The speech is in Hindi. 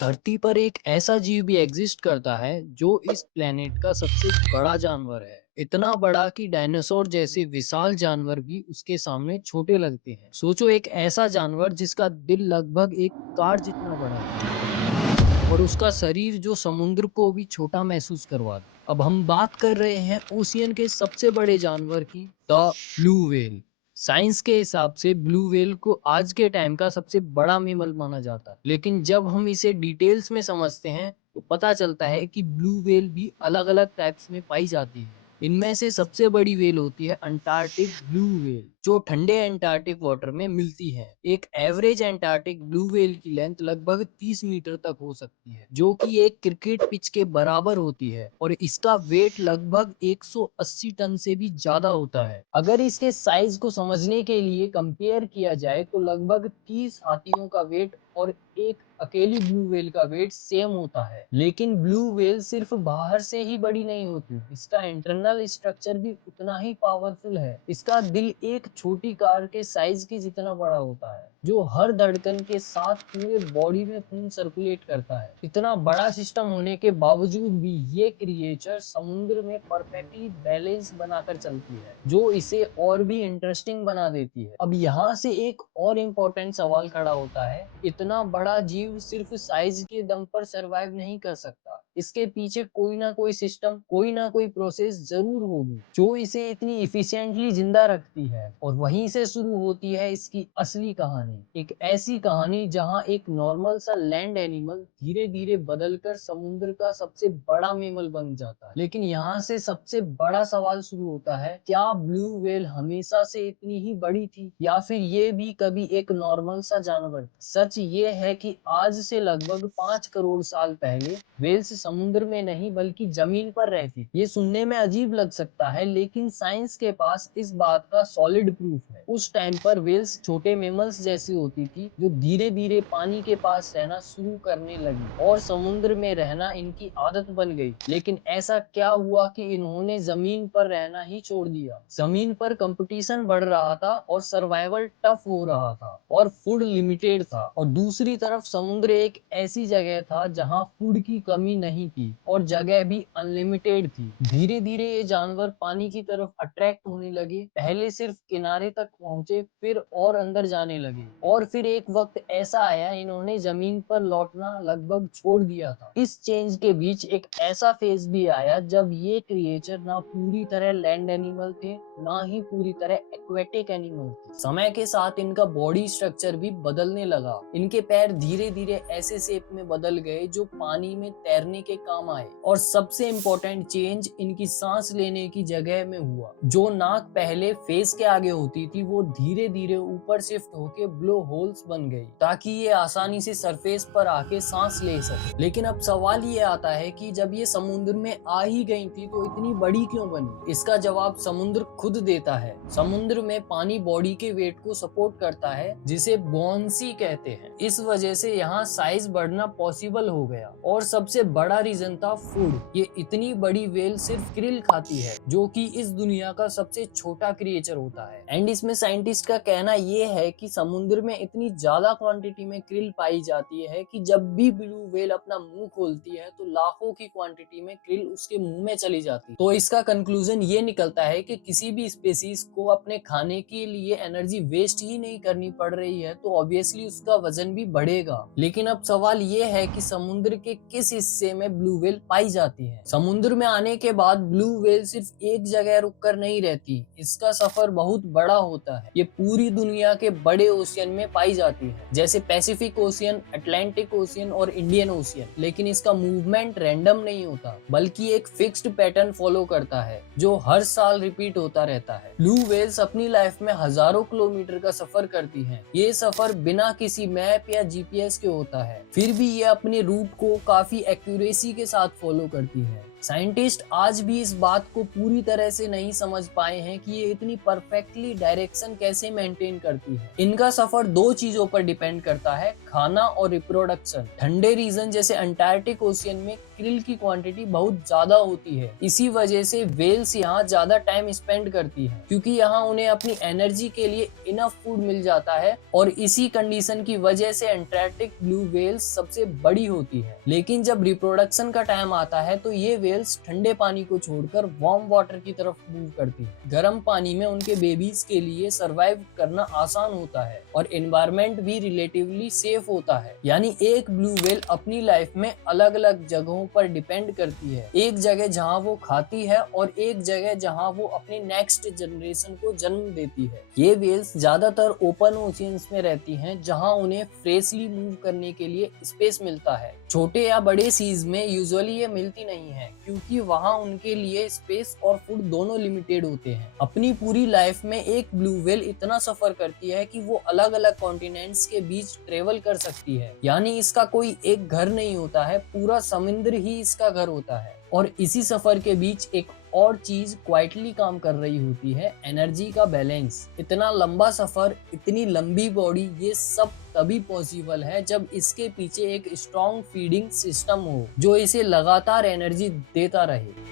धरती पर एक ऐसा जीव भी एग्जिस्ट करता है जो इस प्लेनेट का सबसे बड़ा जानवर है। इतना बड़ा कि डायनासोर जैसे विशाल जानवर भी उसके सामने छोटे लगते हैं। सोचो, एक ऐसा जानवर जिसका दिल लगभग एक कार जितना बड़ा है और उसका शरीर जो समुद्र को भी छोटा महसूस करवा दे। अब हम बात कर रहे हैं ओशियन के सबसे बड़े जानवर की, द ब्लू व्हेल। साइंस के हिसाब से ब्लू व्हेल को आज के टाइम का सबसे बड़ा मेमल माना जाता है, लेकिन जब हम इसे डिटेल्स में समझते हैं तो पता चलता है कि ब्लू व्हेल भी अलग अलग टाइप्स में पाई जाती है। इनमें से सबसे बड़ी व्हेल होती है अंटार्कटिक ब्लू व्हेल, जो ठंडे अंटार्कटिक वाटर में मिलती है। एक एवरेज अंटार्कटिक ब्लू व्हेल की लेंथ लगभग 30 मीटर तक हो सकती है, जो कि एक क्रिकेट पिच के बराबर होती है, और इसका वेट लगभग 180 टन से भी ज्यादा होता है। अगर इसके साइज को समझने के लिए कंपेयर किया जाए तो लगभग 30 हाथियों का वेट और एक अकेली ब्लू व्हेल का वेट सेम होता है। लेकिन ब्लू व्हेल सिर्फ बाहर से ही बड़ी नहीं होती, इसका इंटरनल स्ट्रक्चर भी उतना ही पावरफुल है। इसका दिल एक छोटी कार के साइज के जितना बड़ा होता है, जो हर धड़कन के साथ पूरे बॉडी में खून सर्कुलेट करता है। इतना बड़ा सिस्टम होने के बावजूद भी ये क्रिएचर समुद्र में परफेक्टली बैलेंस बनाकर चलती है, जो इसे और भी इंटरेस्टिंग बना देती है। अब यहाँ से एक और इम्पोर्टेंट सवाल खड़ा होता है, इतना बड़ा जीव सिर्फ साइज के दम पर सरवाइव नहीं कर सकता। इसके पीछे कोई ना कोई सिस्टम, कोई ना कोई प्रोसेस जरूर होगी जो इसे इतनी इफिशिएंटली जिंदा रखती है। और वहीं से शुरू होती है इसकी असली कहानी, एक ऐसी कहानी जहां एक नॉर्मल सा लैंड एनिमल धीरे धीरे बदलकर समुद्र का सबसे बड़ा मेमल बन जाता है। लेकिन यहाँ से सबसे बड़ा सवाल शुरू होता है, क्या ब्लू व्हेल हमेशा से इतनी ही बड़ी थी, या फिर ये भी कभी एक नॉर्मल सा जानवर था? सच ये है कि आज से लगभग 5 करोड़ साल पहले व्हेल्स समुद्र में नहीं बल्कि जमीन पर रहती। ये सुनने में अजीब लग सकता है, लेकिन साइंस के पास इस बात का सॉलिड प्रूफ है। उस टाइम पर व्हेल्स छोटे मेमल्स जैसी होती थी, जो धीरे धीरे पानी के पास रहना शुरू करने लगी और समुद्र में रहना इनकी आदत बन गई। लेकिन ऐसा क्या हुआ कि इन्होंने जमीन पर रहना ही छोड़ दिया? जमीन पर कंपटीशन बढ़ रहा था और सर्वाइवल टफ हो रहा था और फूड लिमिटेड था, और दूसरी तरफ समुद्र एक ऐसी जगह था जहां फूड की कमी नहीं थी और जगह भी अनलिमिटेड थी। धीरे धीरे ये जानवर पानी की तरफ अट्रैक्ट होने लगे। पहले सिर्फ किनारे तक पहुंचे, फिर और अंदर जाने लगे, और फिर एक वक्त ऐसा आया इन्होंने जमीन पर लौटना लगभग छोड़ दिया था। इस चेंज के बीच एक ऐसा फेज भी आया जब ये क्रिएचर ना पूरी तरह लैंड एनिमल थे, ना ही पूरी तरह एक्वेटिक एनिमल थे। समय के साथ इनका बॉडी स्ट्रक्चर भी बदलने लगा। इनके पैर धीरे धीरे ऐसे शेप में बदल गए जो पानी में तैरने के काम आए, और सबसे इम्पोर्टेंट चेंज इनकी सांस लेने की जगह में हुआ। जो नाक पहले फेस के आगे होती थी, वो धीरे धीरे ऊपर शिफ्ट होके ब्लो होल्स बन गई, ताकि ये आसानी से सरफेस पर आके सांस ले सके। लेकिन अब सवाल ये आता है कि जब ये समुद्र में आ ही गई थी तो इतनी बड़ी क्यों बनी? इसका जवाब समुद्र खुद देता है। समुद्र में पानी बॉडी के वेट को सपोर्ट करता है, जिसे बुओयांसी कहते हैं। इस वजह से यहाँ साइज बढ़ना पॉसिबल हो गया। और सबसे बड़ा रीजन था फूड। ये इतनी बड़ी व्हेल सिर्फ क्रिल खाती है, जो कि इस दुनिया का सबसे छोटा क्रिएचर होता है। एंड इसमें साइंटिस्ट का कहना ये है कि समुद्र में इतनी ज्यादा क्वांटिटी में क्रिल पाई जाती है कि जब भी ब्लू व्हेल अपना मुंह खोलती है तो लाखों की क्वांटिटी में क्रिल उसके मुंह में चली जाती है। तो इसका कंक्लूजन ये निकलता है कि किसी भी स्पेसीज को अपने खाने के लिए एनर्जी वेस्ट ही नहीं करनी पड़ रही है, तो ऑब्वियसली उसका वजन भी बढ़ेगा। लेकिन अब सवाल ये है कि समुद्र के किस हिस्से में ब्लू व्हेल पाई जाती है? समुद्र में आने के बाद ब्लू व्हेल सिर्फ एक जगह रुककर नहीं रहती, इसका सफर बहुत बड़ा होता है। ये पूरी दुनिया के बड़े ओशियन में पाई जाती है, जैसे पैसिफिक ओशियन, अटलांटिक ओशियन और इंडियन ओशियन। लेकिन इसका मूवमेंट रैंडम नहीं होता, बल्कि एक फिक्स्ड पैटर्न फॉलो करता है, जो हर साल रिपीट होता रहता है। ब्लू व्हेल्स अपनी लाइफ में हजारों किलोमीटर का सफर करती हैं। ये सफर बिना किसी मैप या जीपीएस के होता है, फिर भी ये अपने रूट को काफी एक्यूरेसी के साथ फॉलो करती है। साइंटिस्ट आज भी इस बात को पूरी तरह से नहीं समझ पाए हैं कि ये इतनी परफेक्टली डायरेक्शन कैसे मेंटेन करती है। इनका सफर दो चीजों पर डिपेंड करता है, खाना और रिप्रोडक्शन। ठंडे रीजन जैसे अंटार्कटिक ओशियन में क्रिल की क्वांटिटी बहुत ज्यादा होती है, इसी वजह से वेल्स यहाँ ज्यादा टाइम स्पेंड करती है, क्योंकि यहाँ उन्हें अपनी एनर्जी के लिए इनफ फूड मिल जाता है। और इसी कंडीशन की वजह से अंटार्कटिक ब्लू वेल्स सबसे बड़ी होती है। लेकिन जब रिप्रोडक्शन का टाइम आता है तो ये वेल्स ठंडे पानी को छोड़कर वार्म वाटर की तरफ मूव करती है। गर्म पानी में उनके बेबीज के लिए सरवाइव करना आसान होता है और एनवायरनमेंट भी रिलेटिवली सेफ होता है। यानी एक ब्लू वेल अपनी लाइफ में अलग अलग जगहों पर डिपेंड करती है, एक जगह जहां वो खाती है और एक जगह जहां वो अपनी नेक्स्ट जनरेशन को जन्म देती है। ये वेल्स ज्यादातर ओपन ओशियंस में रहती हैं, जहां उन्हें फ्रेशली मूव करने के लिए स्पेस मिलता है। छोटे या बड़े सीज में यूजुअली ये मिलती नहीं है, क्योंकि वहां उनके लिए स्पेस और फूड दोनों लिमिटेड होते हैं। अपनी पूरी लाइफ में एक ब्लू वेल इतना सफर करती है कि वो अलग अलग कॉन्टिनेंट्स के बीच ट्रेवल कर सकती है। यानी इसका कोई एक घर नहीं होता है, पूरा समुद्र ही इसका घर होता है। और इसी सफर के बीच एक और चीज क्वाइटली काम कर रही होती है, एनर्जी का बैलेंस। इतना लंबा सफर, इतनी लंबी बॉडी, ये सब तभी पॉसिबल है जब इसके पीछे एक स्ट्रॉन्ग फीडिंग सिस्टम हो जो इसे लगातार एनर्जी देता रहे।